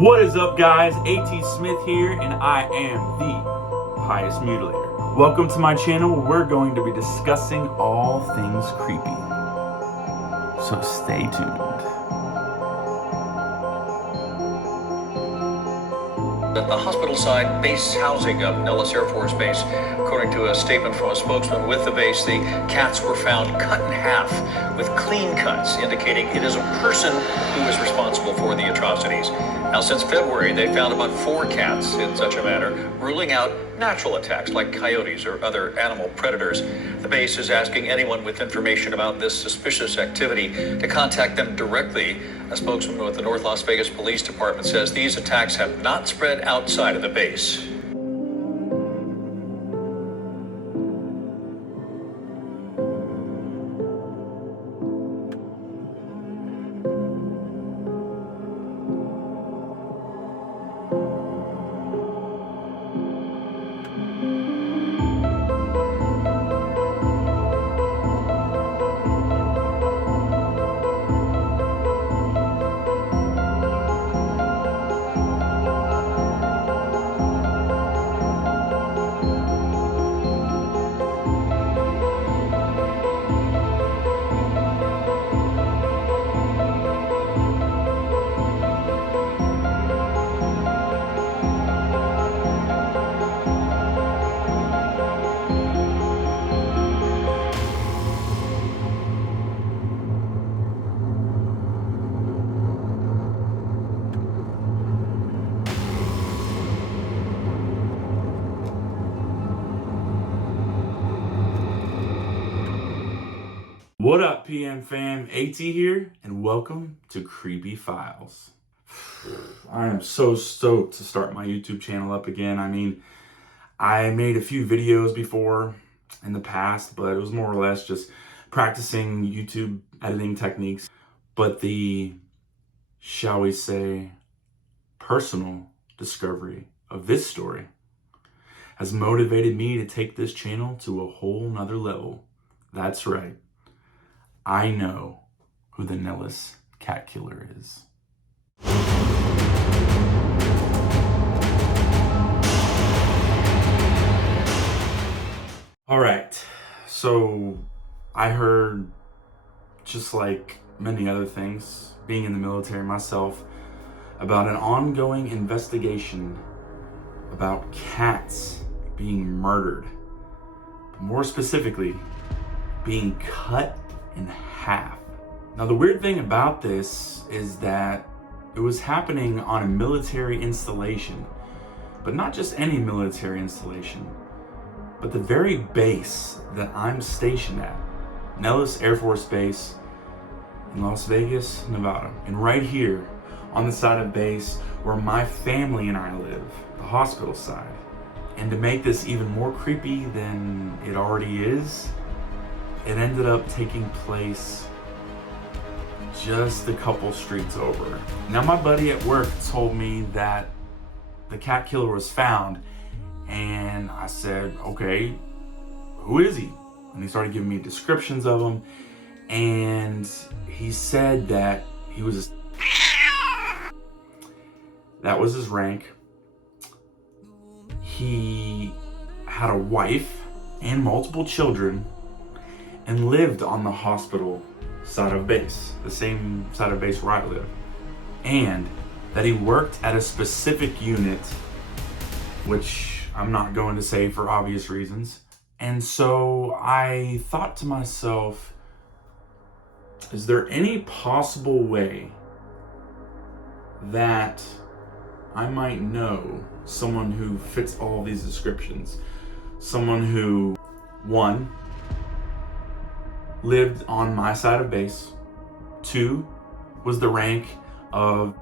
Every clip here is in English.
What is up, guys? A.T. Smith here, and I am the Pious Mutilator. Welcome to my channel where we're going to be discussing all things creepy. So stay tuned. At the hospital side base housing of Nellis Air Force Base. According to a statement from a spokesman with the base, the cats were found cut in half with clean cuts, indicating it is a person who is responsible for the atrocities. Now, since February, they found about 4 cats in such a manner, ruling out natural attacks like coyotes or other animal predators. The base is asking anyone with information about this suspicious activity to contact them directly. A spokesman with the North Las Vegas Police Department says these attacks have not spread outside of the base. What up, PM fam? AT here, and welcome to Creepy Files. I am so stoked to start my YouTube channel up again. I mean, I made a few videos before in the past, but it was more or less just practicing YouTube editing techniques. But the, shall we say, personal discovery of this story has motivated me to take this channel to a whole nother level. That's right. I know who the Nellis Cat Killer is. All right, so I heard, just like many other things, being in the military myself, about an ongoing investigation about cats being murdered, but more specifically, being cut in half. Now, the weird thing about this is that it was happening on a military installation, but not just any military installation, but the very base that I'm stationed at, Nellis Air Force Base in Las Vegas, Nevada. And right here on the side of base where my family and I live, the hospital side. And to make this even more creepy than it already is, it ended up taking place just a couple streets over. Now, my buddy at work told me that the cat killer was found, and I said, okay, who is he? And he started giving me descriptions of him, and he said that he was that was his rank. He had a wife and multiple children, and lived on the hospital side of base, the same side of base where I live. And that he worked at a specific unit, which I'm not going to say for obvious reasons. And so I thought to myself, is there any possible way that I might know someone who fits all these descriptions? Someone who, one, lived on my side of base, 2, was the rank of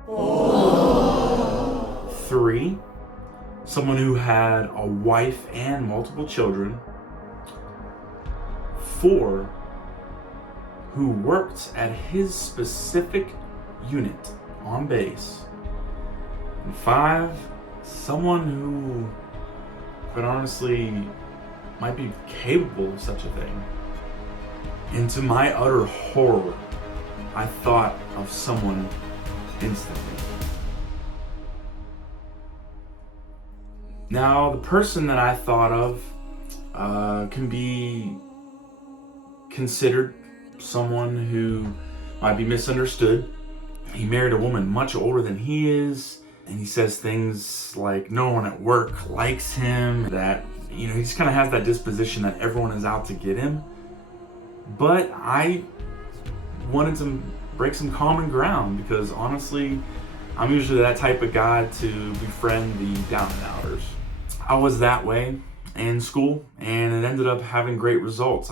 3, someone who had a wife and multiple children, 4, who worked at his specific unit on base, and 5, someone who, quite honestly, might be capable of such a thing. And to my utter horror, I thought of someone instantly. Now, the person that I thought of can be considered someone who might be misunderstood. He married a woman much older than he is, and he says things like no one at work likes him, that, he just kind of has that disposition that everyone is out to get him. But I wanted to break some common ground because honestly, I'm usually that type of guy to befriend the down and outers. I was that way in school, and it ended up having great results.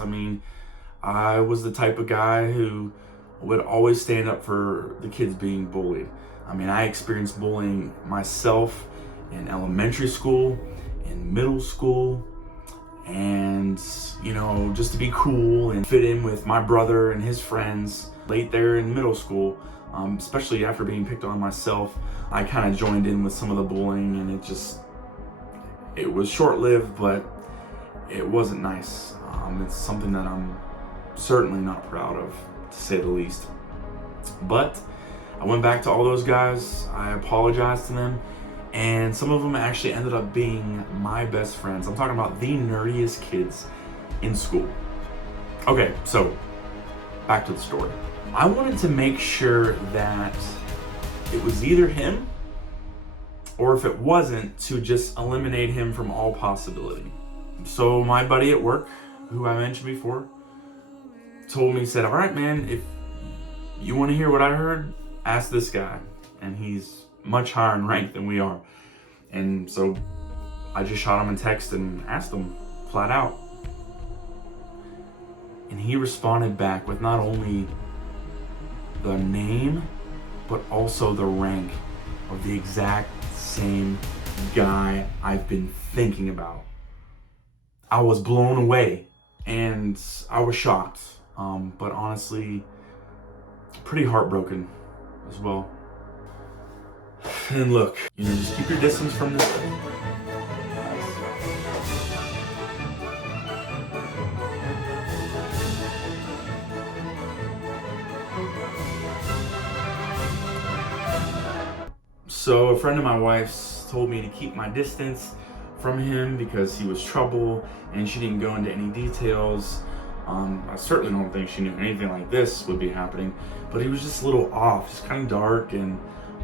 I was the type of guy who would always stand up for the kids being bullied. I experienced bullying myself in elementary school, in middle school, and just to be cool and fit in with my brother and his friends. Late there in middle school, especially after being picked on myself, I kind of joined in with some of the bullying, and it was short-lived, but it wasn't nice. It's something that I'm certainly not proud of, to say the least. But I went back to all those guys, I apologized to them, and some of them actually ended up being my best friends. I'm talking about the nerdiest kids in school. Okay, so back to the story. I wanted to make sure that it was either him, or if it wasn't, to just eliminate him from all possibility. So my buddy at work, who I mentioned before, told me, said, all right, man, if you want to hear what I heard, ask this guy. And he's much higher in rank than we are. And so I just shot him a text and asked him flat out. And he responded back with not only the name, but also the rank of the exact same guy I've been thinking about. I was blown away and I was shocked, but honestly, pretty heartbroken as well. And look, just keep your distance from this thing. So a friend of my wife's told me to keep my distance from him because he was trouble, and she didn't go into any details. I certainly don't think she knew anything like this would be happening, but he was just a little off, just kind of dark, and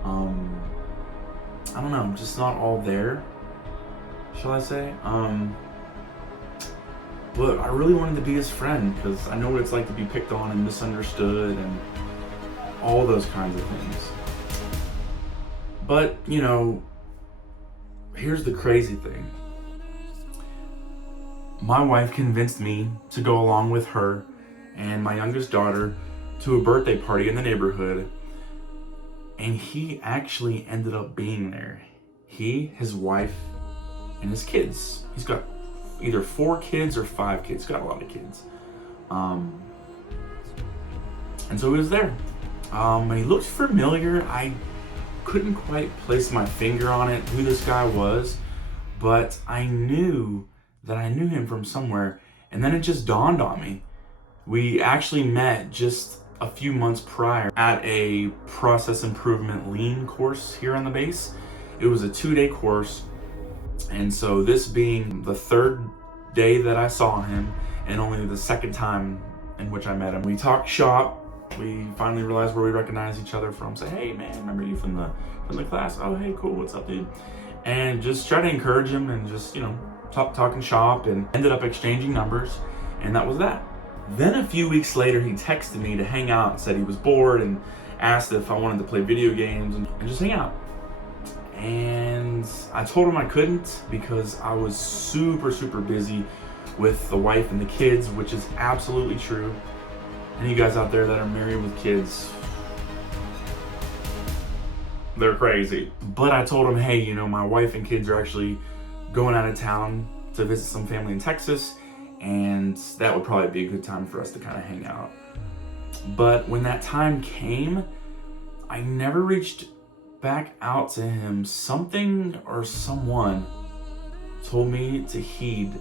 I don't know, just not all there, shall I say. But I really wanted to be his friend because I know what it's like to be picked on and misunderstood and all those kinds of things. But, here's the crazy thing. My wife convinced me to go along with her and my youngest daughter to a birthday party in the neighborhood, and he actually ended up being there. He, his wife, and his kids. He's got either 4 kids or 5 kids. He's got a lot of kids. And so he was there. And he looked familiar. I couldn't quite place my finger on it, who this guy was, but I knew that I knew him from somewhere, and then it just dawned on me. We actually met just a few months prior at a process improvement lean course here on the base. It was a 2-day course, and so this being the 3rd day that I saw him, and only the 2nd time in which I met him, we talked shop. We finally realized where we recognized each other from. Say, hey man, remember you from the class? Oh hey, cool, what's up, dude? And just try to encourage him and just talking shop, and ended up exchanging numbers, and that was that. Then a few weeks later, he texted me to hang out and said he was bored and asked if I wanted to play video games and just hang out. And I told him I couldn't because I was super busy with the wife and the kids, which is absolutely true. And you guys out there that are married with kids, they're crazy. But I told him, hey, my wife and kids are actually going out of town to visit some family in Texas, and that would probably be a good time for us to kind of hang out. But when that time came, I never reached back out to him. Something or someone told me to heed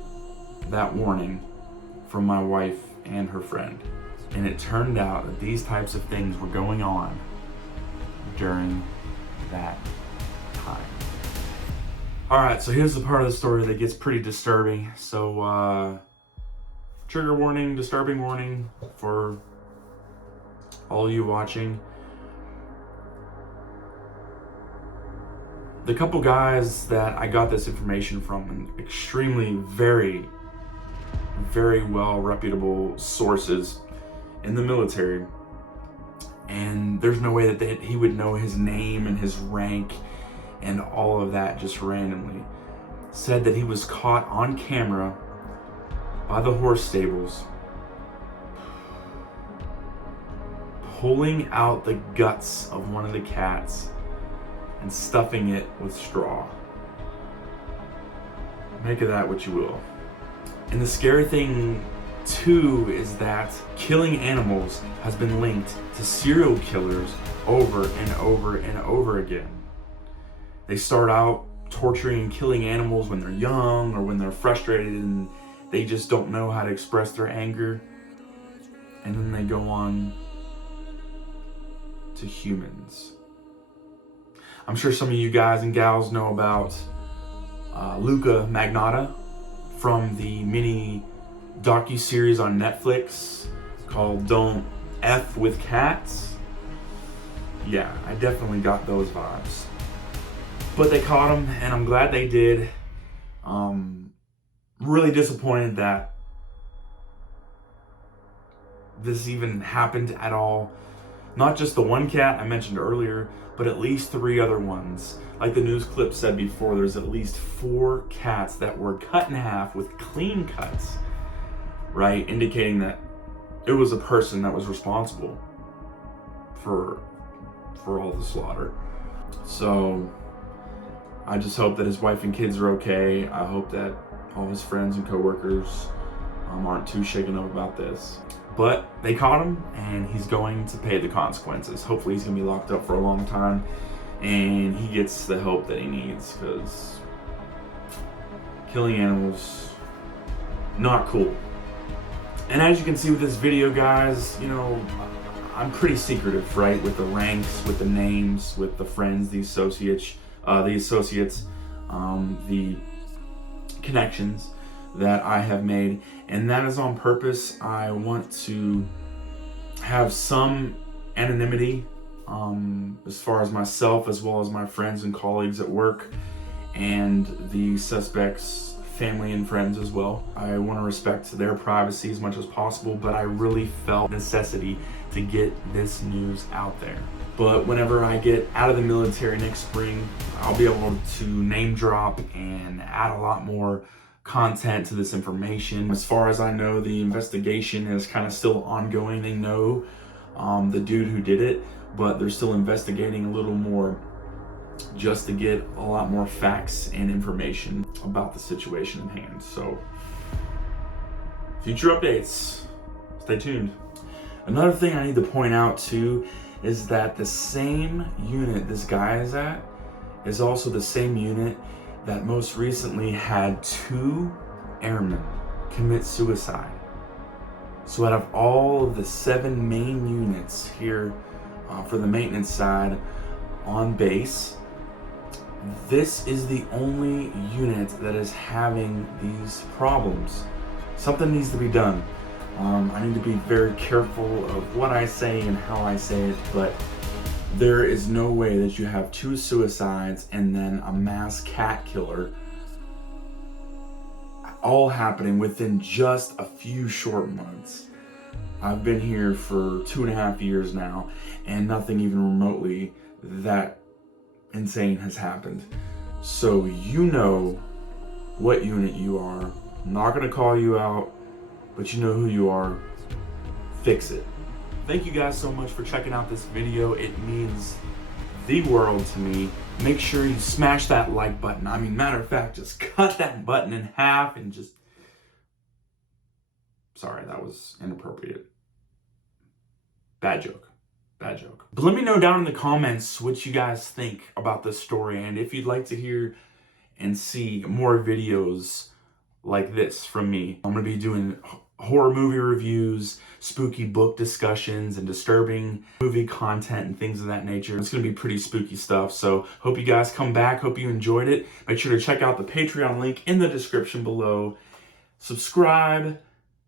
that warning from my wife and her friend. And it turned out that these types of things were going on during that time. All right, so here's the part of the story that gets pretty disturbing. So, trigger warning, disturbing warning for all you watching. The couple guys that I got this information from, and extremely, very well reputable sources in the military, and there's no way that he would know his name and his rank and all of that just randomly, said that he was caught on camera by the horse stables pulling out the guts of one of the cats and stuffing it with straw. Make of that what you will. And the scary thing too is that killing animals has been linked to serial killers over and over and over again. They start out torturing and killing animals when they're young or when they're frustrated and they just don't know how to express their anger. And then they go on to humans. I'm sure some of you guys and gals know about Luca Magnotta from the mini docu-series on Netflix called Don't F with Cats. Yeah, I definitely got those vibes. But they caught him, and I'm glad they did. Really disappointed that this even happened at all. Not just the one cat I mentioned earlier, but at least 3 other ones. Like the news clip said before, there's at least 4 cats that were cut in half with clean cuts, right? Indicating that it was a person that was responsible for all the slaughter. So I just hope that his wife and kids are okay. I hope that all his friends and coworkers aren't too shaken up about this. But they caught him, and he's going to pay the consequences. Hopefully he's going to be locked up for a long time, and he gets the help that he needs, because killing animals, not cool. And as you can see with this video, guys, you know, I'm pretty secretive, right? With the ranks, with the names, with the friends, the associates, the connections that I have made, and that is on purpose. I want to have some anonymity as far as myself, as well as my friends and colleagues at work, and the suspects' family and friends as well. I want to respect their privacy as much as possible, but I really felt necessity to get this news out there. But whenever I get out of the military next spring, I'll be able to name drop and add a lot more content to this information. As far as I know, the investigation is kind of still ongoing. They know the dude who did it, but they're still investigating a little more just to get a lot more facts and information about the situation in hand. So, future updates, stay tuned. Another thing I need to point out too is that the same unit this guy is at is also the same unit that most recently had 2 airmen commit suicide. So out of all of the 7 main units here for the maintenance side on base, this is the only unit that is having these problems. Something needs to be done. I need to be very careful of what I say and how I say it, but there is no way that you have 2 suicides and then a mass cat killer all happening within just a few short months. I've been here for 2.5 years now, and nothing even remotely that insane has happened. So you know what unit you are. I'm not gonna call you out, but you know who you are. Fix it. Thank you guys so much for checking out this video. It means the world to me. Make sure you smash that like button. I mean, matter of fact, just cut that button in half and just... Sorry, that was inappropriate. Bad joke. But let me know down in the comments what you guys think about this story, and if you'd like to hear and see more videos like this from me. I'm gonna be doing horror movie reviews, spooky book discussions, and disturbing movie content and things of that nature. It's going to be pretty spooky stuff. So hope you guys come back. Hope you enjoyed it. Make sure to check out the Patreon link in the description below. Subscribe,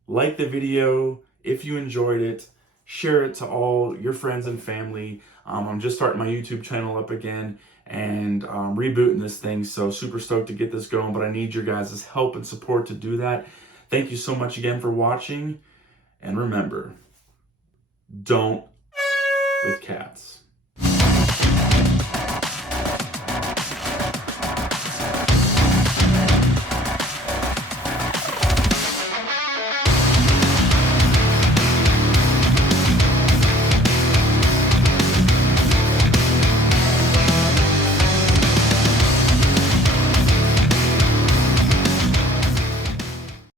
like the video if you enjoyed it. Share it to all your friends and family. I'm just starting my YouTube channel up again and rebooting this thing. So super stoked to get this going, but I need your guys' help and support to do that. Thank you so much again for watching. And remember, don't with cats.